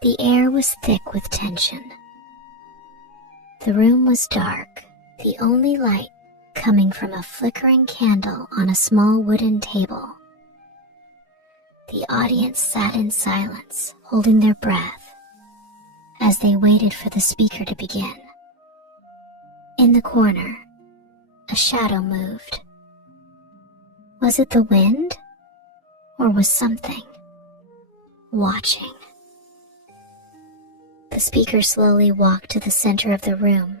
The air was thick with tension. The room was dark, the only light coming from a flickering candle on a small wooden table. The audience sat in silence, holding their breath, as they waited for the speaker to begin. In the corner, a shadow moved. Was it the wind, or was something watching? The speaker slowly walked to the center of the room,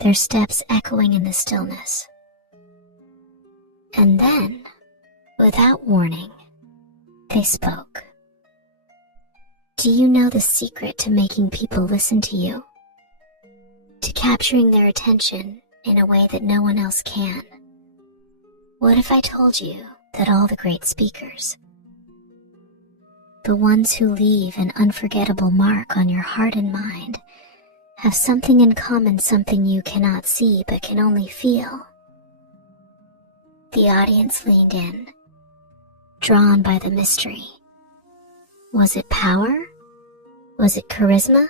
their steps echoing in the stillness. And then, without warning, they spoke. Do you know the secret to making people listen to you? To capturing their attention in a way that no one else can? What if I told you that all the great speakers, the ones who leave an unforgettable mark on your heart and mind, have something in common, something you cannot see but can only feel? The audience leaned in, drawn by the mystery. Was it power? Was it charisma?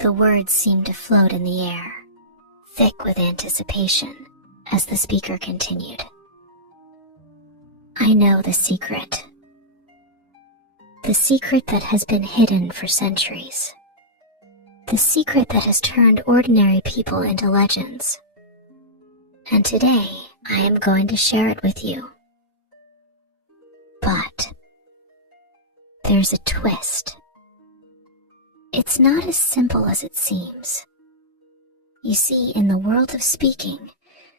The words seemed to float in the air, thick with anticipation, as the speaker continued. I know the secret. The secret that has been hidden for centuries. The secret that has turned ordinary people into legends. And today, I am going to share it with you. But there's a twist. It's not as simple as it seems. You see, in the world of speaking,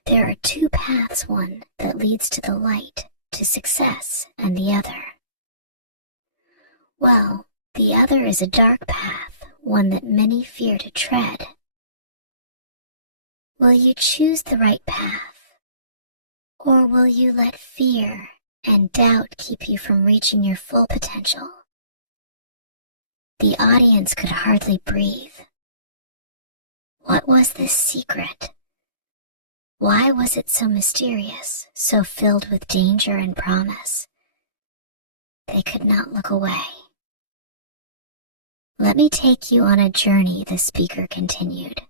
there are two paths, one that leads to the light, to success, and the other. Well, the other is a dark path, one that many fear to tread. Will you choose the right path? Or will you let fear and doubt keep you from reaching your full potential? The audience could hardly breathe. What was this secret? Why was it so mysterious, so filled with danger and promise? They could not look away. Let me take you on a journey, the speaker continued.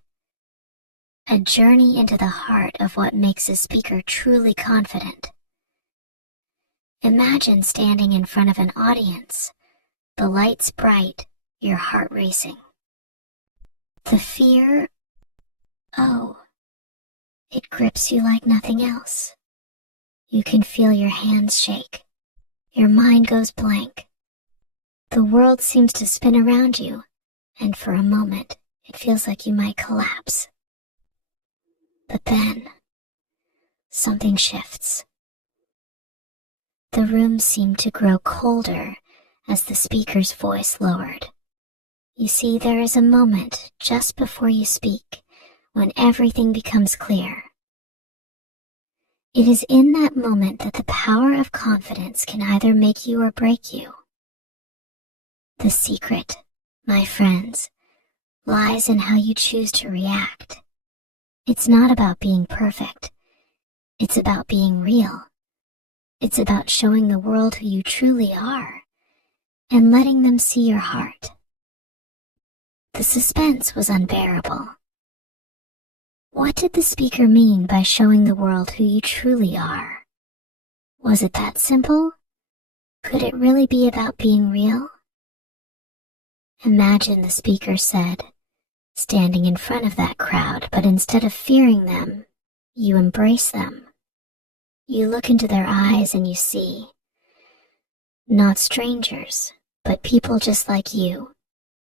A journey into the heart of what makes a speaker truly confident. Imagine standing in front of an audience, the lights bright, your heart racing. The fear, oh, it grips you like nothing else. You can feel your hands shake. Your mind goes blank. The world seems to spin around you, and for a moment, it feels like you might collapse. But then, something shifts. The room seemed to grow colder as the speaker's voice lowered. You see, there is a moment just before you speak when everything becomes clear. It is in that moment that the power of confidence can either make you or break you. The secret, my friends, lies in how you choose to react. It's not about being perfect. It's about being real. It's about showing the world who you truly are and letting them see your heart. The suspense was unbearable. What did the speaker mean by showing the world who you truly are? Was it that simple? Could it really be about being real? Imagine, the speaker said, standing in front of that crowd, but instead of fearing them, you embrace them. You look into their eyes and you see, not strangers, but people just like you,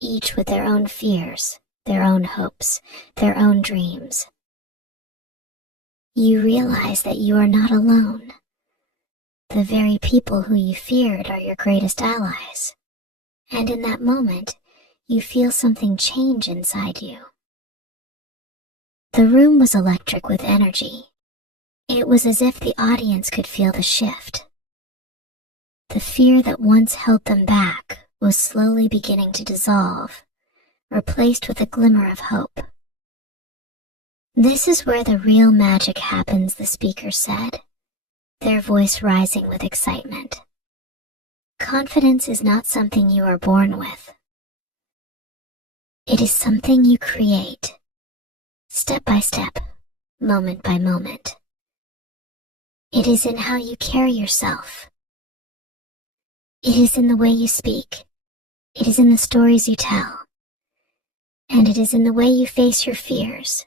each with their own fears, their own hopes, their own dreams. You realize that you are not alone. The very people who you feared are your greatest allies. And in that moment, you feel something change inside you. The room was electric with energy. It was as if the audience could feel the shift. The fear that once held them back was slowly beginning to dissolve, replaced with a glimmer of hope. This is where the real magic happens, the speaker said, their voice rising with excitement. Confidence is not something you are born with, It is something you create, step by step, moment by moment. It is in how you carry yourself. It is in the way you speak. It is in the stories you tell. And it is in the way you face your fears,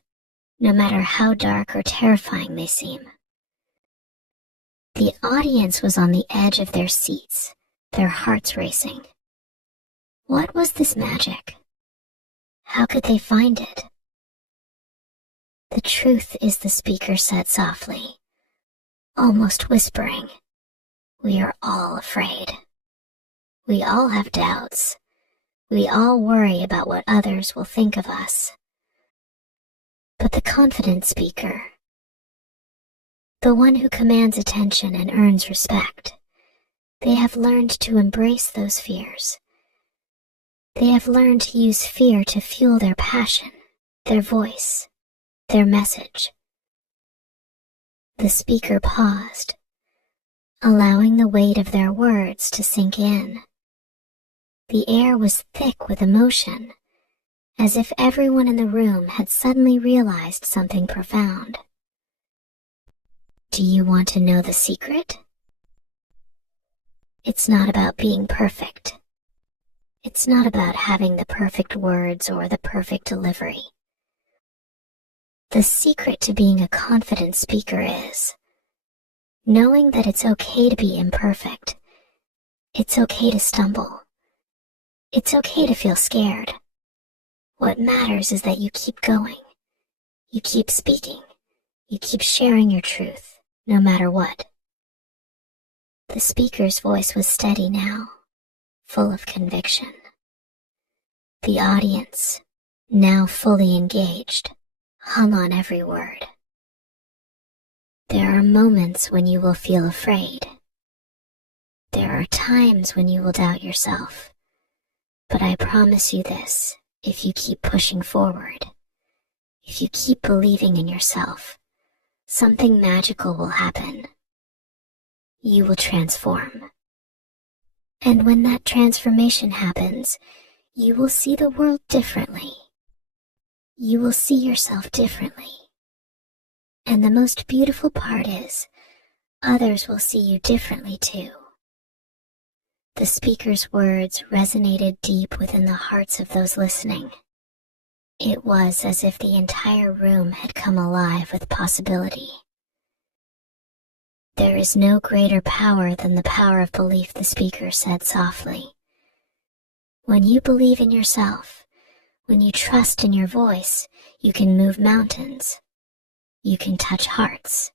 no matter how dark or terrifying they seem. The audience was on the edge of their seats, their hearts racing. What was this magic? How could they find it? The truth is, the speaker said softly, almost whispering, we are all afraid. We all have doubts. We all worry about what others will think of us. But the confident speaker, the one who commands attention and earns respect, they have learned to embrace those fears. They have learned to use fear to fuel their passion, their voice, their message. The speaker paused, allowing the weight of their words to sink in. The air was thick with emotion, as if everyone in the room had suddenly realized something profound. Do you want to know the secret? It's not about being perfect. It's not about having the perfect words or the perfect delivery. The secret to being a confident speaker is knowing that it's okay to be imperfect. It's okay to stumble. It's okay to feel scared. What matters is that you keep going. You keep speaking. You keep sharing your truth, no matter what. The speaker's voice was steady now, full of conviction. The audience, now fully engaged, hung on every word. There are moments when you will feel afraid. There are times when you will doubt yourself. But I promise you this, if you keep pushing forward, if you keep believing in yourself, something magical will happen. You will transform. And when that transformation happens, you will see the world differently. You will see yourself differently. And the most beautiful part is, others will see you differently too. The speaker's words resonated deep within the hearts of those listening. It was as if the entire room had come alive with possibility. There is no greater power than the power of belief, the speaker said softly. When you believe in yourself, when you trust in your voice, you can move mountains. You can touch hearts.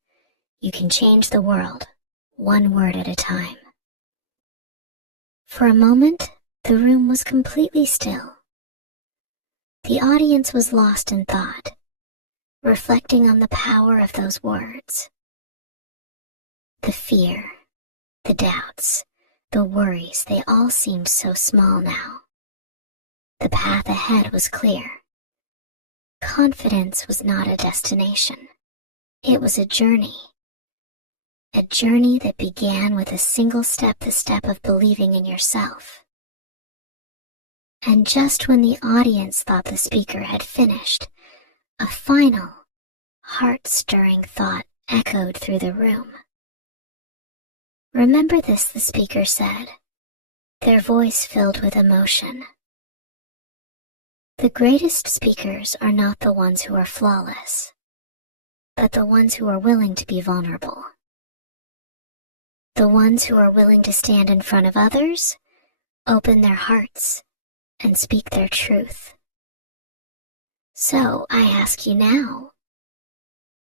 You can change the world, one word at a time. For a moment, the room was completely still. The audience was lost in thought, reflecting on the power of those words. The fear, the doubts, the worries, they all seemed so small now. The path ahead was clear. Confidence was not a destination. It was a journey. A journey that began with a single step, the step of believing in yourself. And just when the audience thought the speaker had finished, a final, heart-stirring thought echoed through the room. Remember this, the speaker said, their voice filled with emotion. The greatest speakers are not the ones who are flawless, but the ones who are willing to be vulnerable. The ones who are willing to stand in front of others, open their hearts, and speak their truth. So I ask you now,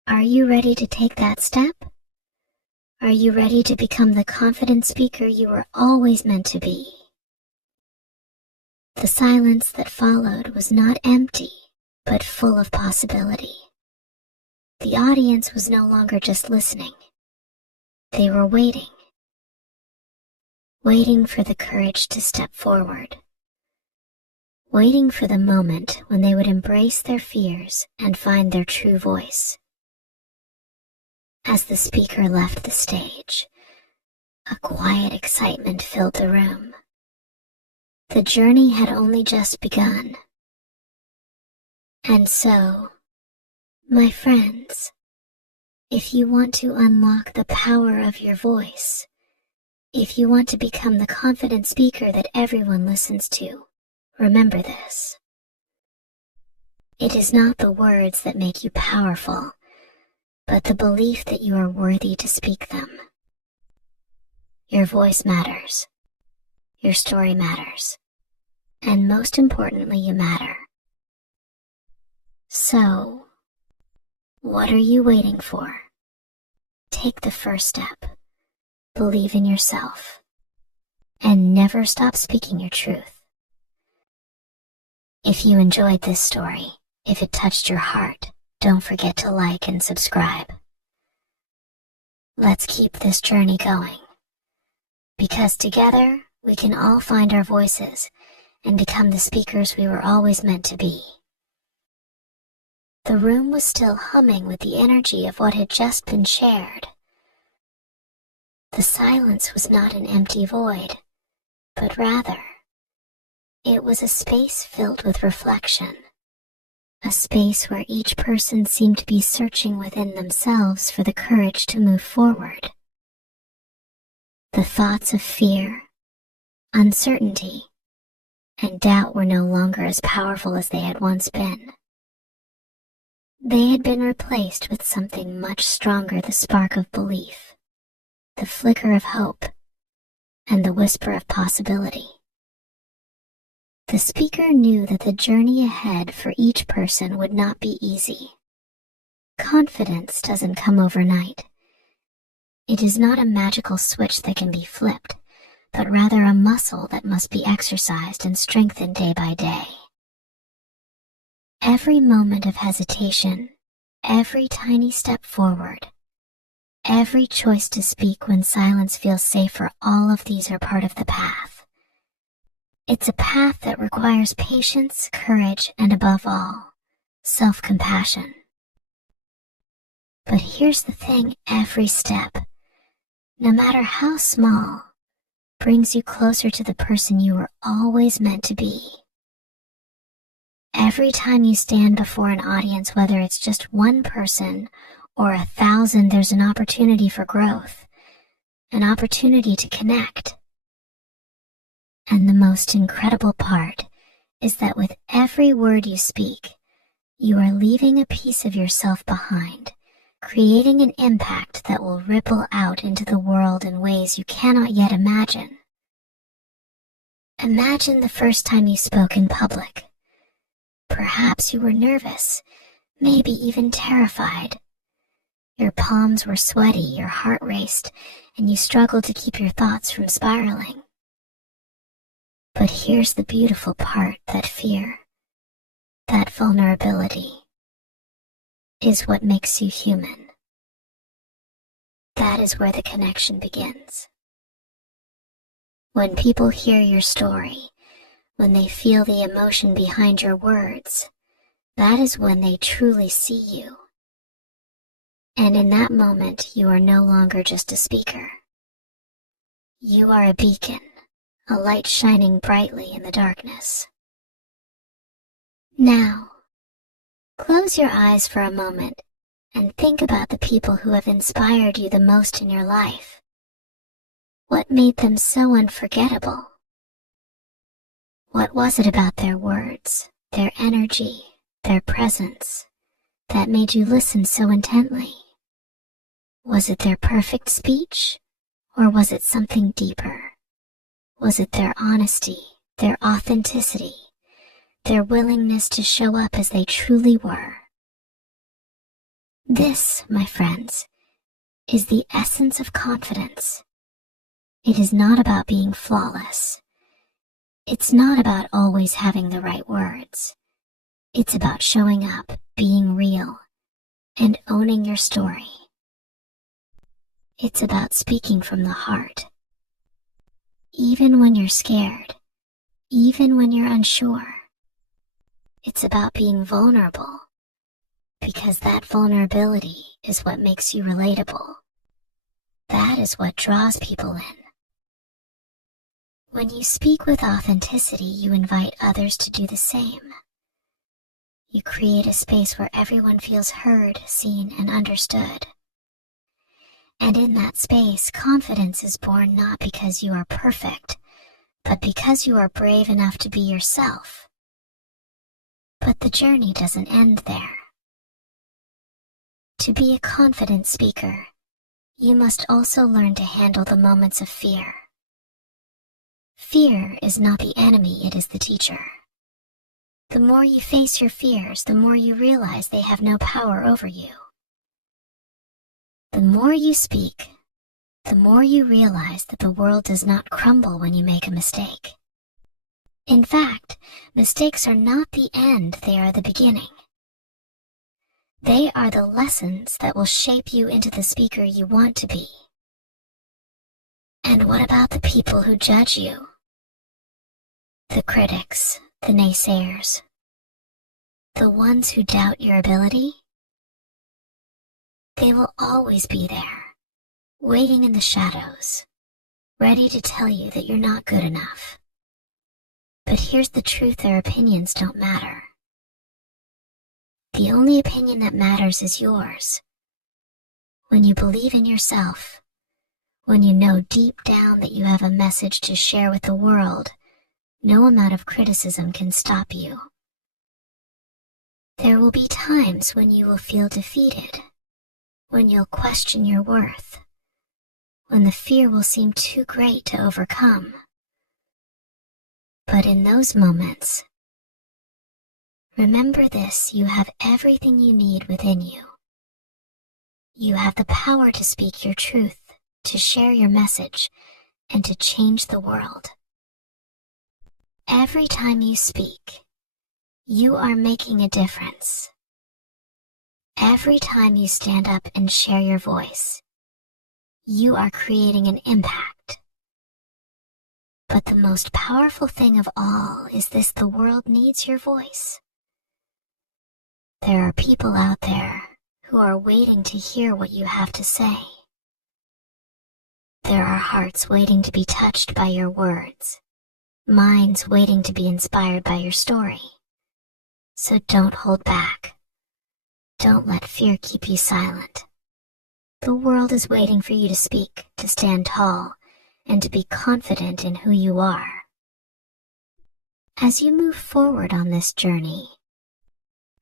are you ready to take that step? Are you ready to become the confident speaker you were always meant to be? The silence that followed was not empty, but full of possibility. The audience was no longer just listening. They were waiting. Waiting for the courage to step forward. Waiting for the moment when they would embrace their fears and find their true voice. As the speaker left the stage, a quiet excitement filled the room. The journey had only just begun. And so, my friends, if you want to unlock the power of your voice, if you want to become the confident speaker that everyone listens to, remember this. It is not the words that make you powerful, but the belief that you are worthy to speak them. Your voice matters. Your story matters. And most importantly, you matter. So, what are you waiting for? Take the first step. Believe in yourself. And never stop speaking your truth. If you enjoyed this story, if it touched your heart, don't forget to like and subscribe. Let's keep this journey going. Because together, we can all find our voices and become the speakers we were always meant to be. The room was still humming with the energy of what had just been shared. The silence was not an empty void, but rather, it was a space filled with reflection. A space where each person seemed to be searching within themselves for the courage to move forward. The thoughts of fear, uncertainty, and doubt were no longer as powerful as they had once been. They had been replaced with something much stronger, the spark of belief, the flicker of hope, and the whisper of possibility. The speaker knew that the journey ahead for each person would not be easy. Confidence doesn't come overnight. It is not a magical switch that can be flipped, but rather a muscle that must be exercised and strengthened day by day. Every moment of hesitation, every tiny step forward, every choice to speak when silence feels safer, all of these are part of the path. It's a path that requires patience, courage, and above all, self-compassion. But here's the thing, every step, no matter how small, brings you closer to the person you were always meant to be. Every time you stand before an audience, whether it's just one person or 1,000, there's an opportunity for growth, an opportunity to connect. And the most incredible part is that with every word you speak, you are leaving a piece of yourself behind, creating an impact that will ripple out into the world in ways you cannot yet imagine. Imagine the first time you spoke in public. Perhaps you were nervous, maybe even terrified. Your palms were sweaty, your heart raced, and you struggled to keep your thoughts from spiraling. But here's the beautiful part, that fear, that vulnerability, is what makes you human. That is where the connection begins. When people hear your story, when they feel the emotion behind your words, that is when they truly see you. And in that moment, you are no longer just a speaker. You are a beacon, a light shining brightly in the darkness. Now, close your eyes for a moment and think about the people who have inspired you the most in your life. What made them so unforgettable? What was it about their words, their energy, their presence, that made you listen so intently? Was it their perfect speech, or was it something deeper? Was it their honesty, their authenticity, their willingness to show up as they truly were? This, my friends, is the essence of confidence. It is not about being flawless. It's not about always having the right words. It's about showing up, being real, and owning your story. It's about speaking from the heart. Even when you're scared, even when you're unsure. It's about being vulnerable, because that vulnerability is what makes you relatable. That is what draws people in. When you speak with authenticity, you invite others to do the same. you create a space where everyone feels heard, seen, and understood. And in that space, confidence is born not because you are perfect, but because you are brave enough to be yourself. But the journey doesn't end there. To be a confident speaker, you must also learn to handle the moments of fear. Fear is not the enemy, it is the teacher. The more you face your fears, the more you realize they have no power over you. The more you speak, the more you realize that the world does not crumble when you make a mistake. In fact, mistakes are not the end, they are the beginning. They are the lessons that will shape you into the speaker you want to be. And what about the people who judge you? The critics, the naysayers, the ones who doubt your ability? They will always be there, waiting in the shadows, ready to tell you that you're not good enough. But here's the truth, their opinions don't matter. The only opinion that matters is yours. When you believe in yourself, when you know deep down that you have a message to share with the world, no amount of criticism can stop you. There will be times when you will feel defeated, when you'll question your worth, when the fear will seem too great to overcome. But in those moments, remember this: you have everything you need within you. You have the power to speak your truth, to share your message, and to change the world. Every time you speak, you are making a difference. Every time you stand up and share your voice, you are creating an impact. But the most powerful thing of all is this: the world needs your voice. There are people out there who are waiting to hear what you have to say. There are hearts waiting to be touched by your words, minds waiting to be inspired by your story. So don't hold back. Don't let fear keep you silent. The world is waiting for you to speak, to stand tall, and to be confident in who you are. As you move forward on this journey,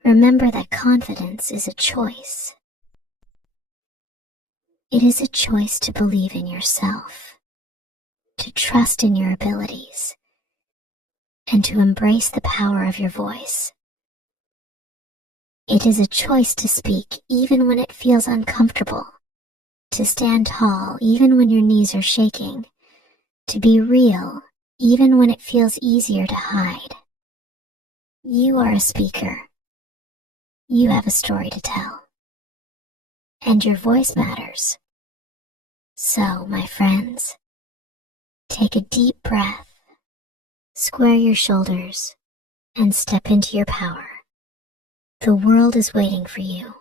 remember that confidence is a choice. It is a choice to believe in yourself, to trust in your abilities, and to embrace the power of your voice. It is a choice to speak even when it feels uncomfortable, to stand tall even when your knees are shaking, to be real even when it feels easier to hide. You are a speaker. You have a story to tell. And your voice matters. So, my friends, take a deep breath, square your shoulders, and step into your power. The world is waiting for you.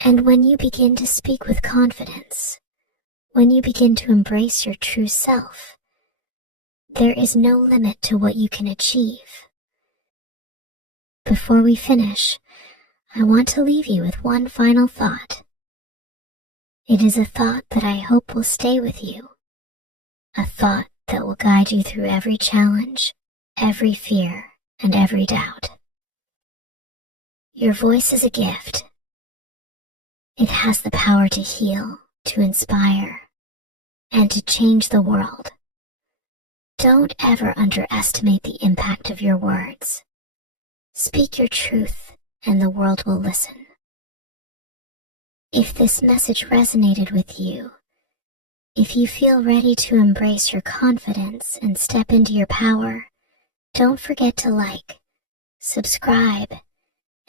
And when you begin to speak with confidence, when you begin to embrace your true self, there is no limit to what you can achieve. Before we finish, I want to leave you with one final thought. It is a thought that I hope will stay with you, a thought that will guide you through every challenge, every fear, and every doubt. Your voice is a gift. It has the power to heal, to inspire, and to change the world. Don't ever underestimate the impact of your words. Speak your truth, and the world will listen. If this message resonated with you, if you feel ready to embrace your confidence and step into your power, don't forget to like, subscribe,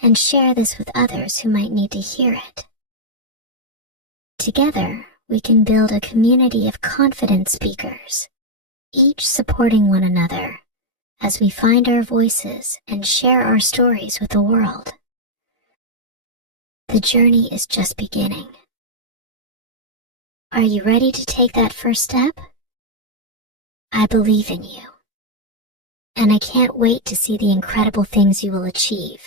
and share this with others who might need to hear it. Together, we can build a community of confident speakers, each supporting one another as we find our voices and share our stories with the world. The journey is just beginning. Are you ready to take that first step? I believe in you. and I can't wait to see the incredible things you will achieve.